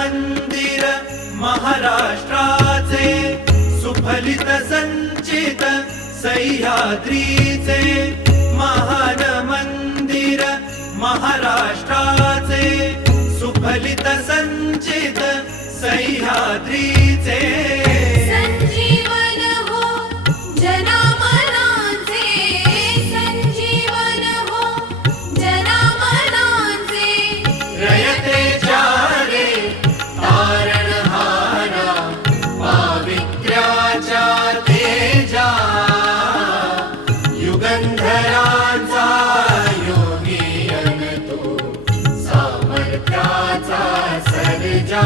मंदिर महाराष्ट्राचे सुफलित संचित सह्याद्रीचे महान मंदिर महाराष्ट्राचे सुफलित संचित सह्याद्रीचे संजीवन हो जनामनांचे संजीवन हो जनामनांचे रयतेच्या रे तारणहारा पावित्र्याच्या तेजा युगंधरांचा योगी अन तू सामर्थ्याचा सर्जा